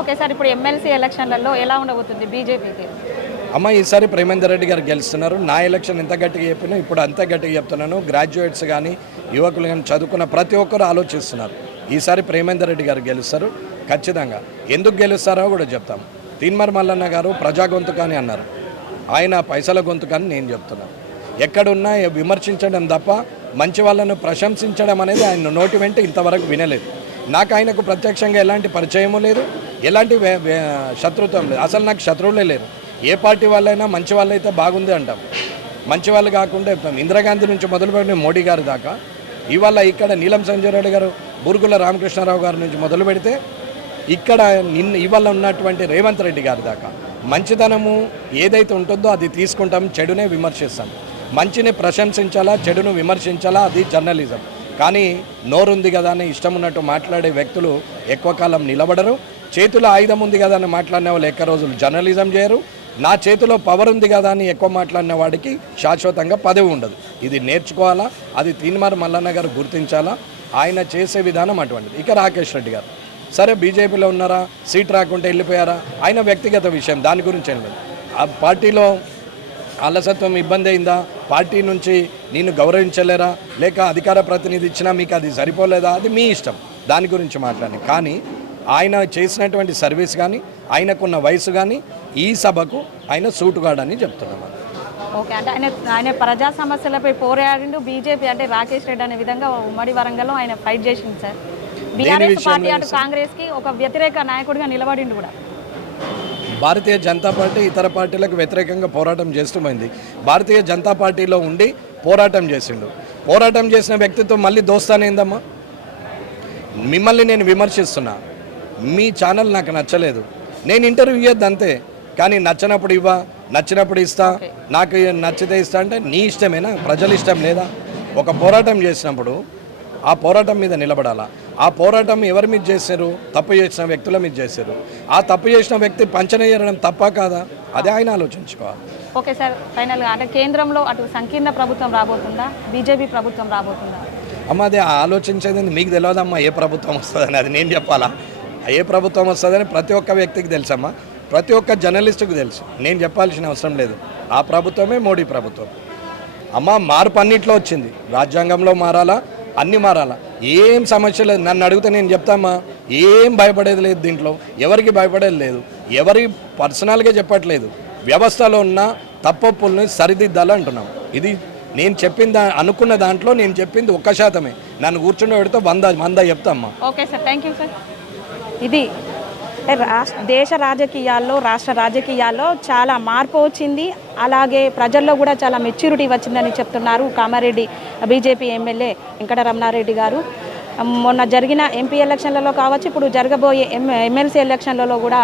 Okay sir, ఇప్పుడు MLC ఎలక్షన్లలో ఎలా ఉండబోతుంది బీజేపీకి? అమ్మ, ఈసారి ప్రేమేందర్ రెడ్డి గారు గెలుస్తున్నారు. నా ఎలక్షన్ ఎంత గట్టిగా చెప్పినా ఇప్పుడు అంత గట్టిగా చెప్తున్నాను. గ్రాడ్యుయేట్స్ కానీ యువకులు కానీ చదువుకున్న ప్రతి ఒక్కరు ఆలోచిస్తున్నారు. ఈసారి ప్రేమేందర్ రెడ్డి గారు గెలుస్తారు ఖచ్చితంగా. ఎందుకు గెలుస్తారో కూడా చెప్తాం. తీన్మార్ మల్లన్న గారు ప్రజా గొంతు కానీ అన్నారు. ఆయన పైసల గొంతు కానీ నేను చెప్తున్నాను. ఎక్కడున్నా విమర్శించడం తప్ప మంచి వాళ్ళను ప్రశంసించడం అనేది ఆయన నోటి వెంట ఇంతవరకు వినలేదు. నాకు ఆయనకు ప్రత్యక్షంగా ఎలాంటి పరిచయము లేదు, ఎలాంటి శత్రుత్వం లేదు. అసలు నాకు శత్రువులే లేరు. ఏ పార్టీ వాళ్ళైనా మంచి వాళ్ళైతే బాగుంది అంటాం. మంచి వాళ్ళు కాకుండా చెప్తాం. ఇందిరాగాంధీ నుంచి మొదలుపెట్టిన మోడీ గారి దాకా, ఇవాళ ఇక్కడ నీలం సంజయ్ రెడ్డి గారు, బూర్గుల రామకృష్ణారావు గారి నుంచి మొదలు పెడితే ఇక్కడ ఇవాళ ఉన్నటువంటి రేవంత్ రెడ్డి గారి దాకా మంచితనము ఏదైతే ఉంటుందో అది తీసుకుంటాం, చెడునే విమర్శిస్తాం. మంచిని ప్రశంసించాలా, చెడును విమర్శించాలా, అది జర్నలిజం. కానీ నోరుంది కదా అని ఇష్టం ఉన్నట్టు మాట్లాడే వ్యక్తులు ఎక్కువ కాలం నిలబడరు. చేతిలో ఆయుధం ఉంది కదా అని మాట్లాడిన వాళ్ళు ఎక్కువ రోజులు జర్నలిజం చేయరు. నా చేతిలో పవర్ ఉంది కదా అని ఎక్కువ మాట్లాడిన వాడికి శాశ్వతంగా పదవి ఉండదు. ఇది నేర్చుకోవాలా, అది తీన్మార్ మల్లన్న గారు గుర్తించాలా. ఆయన చేసే విధానం అటువంటిది. ఇక రాకేష్ రెడ్డి గారు సరే బీజేపీలో ఉన్నారా, సీట్ రాకుంటే వెళ్ళిపోయారా, ఆయన వ్యక్తిగత విషయం, దాని గురించి ఏం లేదు. ఆ పార్టీలో అలసత్వం ఇబ్బంది అయిందా, పార్టీ నుంచి నేను గౌరవించలేరా, లేక అధికార ప్రతినిధి ఇచ్చినా మీకు అది సరిపోలేదా, అది మీ ఇష్టం, దాని గురించి మాట్లాడండి. కానీ ఆయన చేసినటువంటి సర్వీస్ కానీ ఆయనకున్న వయసు కానీ ఈ సభకు ఆయన సూటుగాడని చెప్తున్నాం. ఓకే, అంటే ఆయన ప్రజా సమస్యలపై పోరాడిండు బీజేపీ. అంటే రాకేష్ రెడ్డి అనే విధంగా ఉమ్మడి వరంగల్లో ఆయన ఫైట్ చేసింది సార్. బీఆర్ఎస్ పార్టీ అటు కాంగ్రెస్కి ఒక వ్యతిరేక నాయకుడిగా నిలబడిండు కూడా. భారతీయ జనతా పార్టీ ఇతర పార్టీలకు వ్యతిరేకంగా పోరాటం చేస్తూ పోయింది. భారతీయ జనతా పార్టీలో ఉండి పోరాటం చేసిండు. పోరాటం చేసిన వ్యక్తితో మళ్ళీ దోస్తానేందమ్మా? మిమ్మల్ని నేను విమర్శిస్తున్నా, మీ ఛానల్ నాకు నచ్చలేదు, నేను ఇంటర్వ్యూ ఇవ్వద్దు అంతే. కానీ నచ్చినప్పుడు ఇవ్వ, నచ్చినప్పుడు ఇస్తా, నాకు నచ్చితే ఇస్తా అంటే నీ ఇష్టమేనా? ప్రజల ఇష్టం లేదా? ఒక పోరాటం చేసినప్పుడు ఆ పోరాటం మీద నిలబడాలా. ఆ పోరాటం ఎవరి మీద చేశారు? తప్పు చేసిన వ్యక్తుల మీద చేశారు. ఆ తప్పు చేసిన వ్యక్తి పంచనేయడం తప్ప కాదా? అదే ఆయన ఆలోచించుకోవాలి. ఓకే సార్, ఫైనల్గా అంటే కేంద్రంలో అటు సంకీర్ణ ప్రభుత్వం రాబోతుందా, బీజేపీ ప్రభుత్వం రాబోతుందా? అమ్మ, అది ఆలోచించేది మీకు తెలియదమ్మా. ఏ ప్రభుత్వం వస్తుందని అది నేను చెప్పాలా? ఏ ప్రభుత్వం వస్తుందని ప్రతి ఒక్క వ్యక్తికి తెలుసమ్మా, ప్రతి ఒక్క జర్నలిస్టుకు తెలుసు. నేను చెప్పాల్సిన అవసరం లేదు. ఆ ప్రభుత్వమే మోడీ ప్రభుత్వం. అమ్మ, మార్పు అన్నింటిలో వచ్చింది. రాజ్యాంగంలో మారాలా, అన్నీ మారాలా, ఏం సమస్య లేదు. నన్ను అడిగితే నేను చెప్తామా, ఏం భయపడేది లేదు. దీంట్లో ఎవరికి భయపడేది లేదు. ఎవరి పర్సనల్గా చెప్పట్లేదు. వ్యవస్థలో ఉన్న తప్పుల్ని సరిదిద్దాలి అంటున్నాం. ఇది నేను అనుకున్న దాంట్లో నేను చెప్పింది 1%. నన్ను కూర్చుని పెడితే 100 చెప్తామ్మా. Okay sir, thank you sir. ఇది దేశ రాజకీయాల్లో, రాష్ట్ర రాజకీయాల్లో చాలా మార్పు వచ్చింది. అలాగే ప్రజల్లో కూడా చాలా మెచ్యూరిటీ వచ్చిందని చెప్తున్నారు కామారెడ్డి బీజేపీ ఎమ్మెల్యే వెంకటరమణారెడ్డి గారు. మొన్న జరిగిన ఎంపీ ఎలక్షన్లలో కావచ్చు, ఇప్పుడు జరగబోయే ఎమ్మెల్సీ ఎలక్షన్లలో కూడా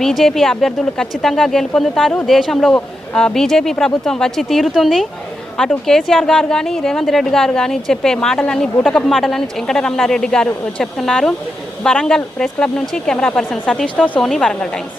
బీజేపీ అభ్యర్థులు ఖచ్చితంగా గెలుపొందుతారు. దేశంలో బీజేపీ ప్రభుత్వం వచ్చి తీరుతుంది. అటు కేసీఆర్ గారు కానీ రేవంత్ రెడ్డి గారు కానీ చెప్పే మాటలన్నీ బూటకపు మాటలని వెంకటరమణారెడ్డి గారు చెప్తున్నారు. వరంగల్ ప్రెస్ క్లబ్ నుంచి కెమెరా పర్సన్ సతీష్తో సోనీ, వరంగల్ టైమ్స్.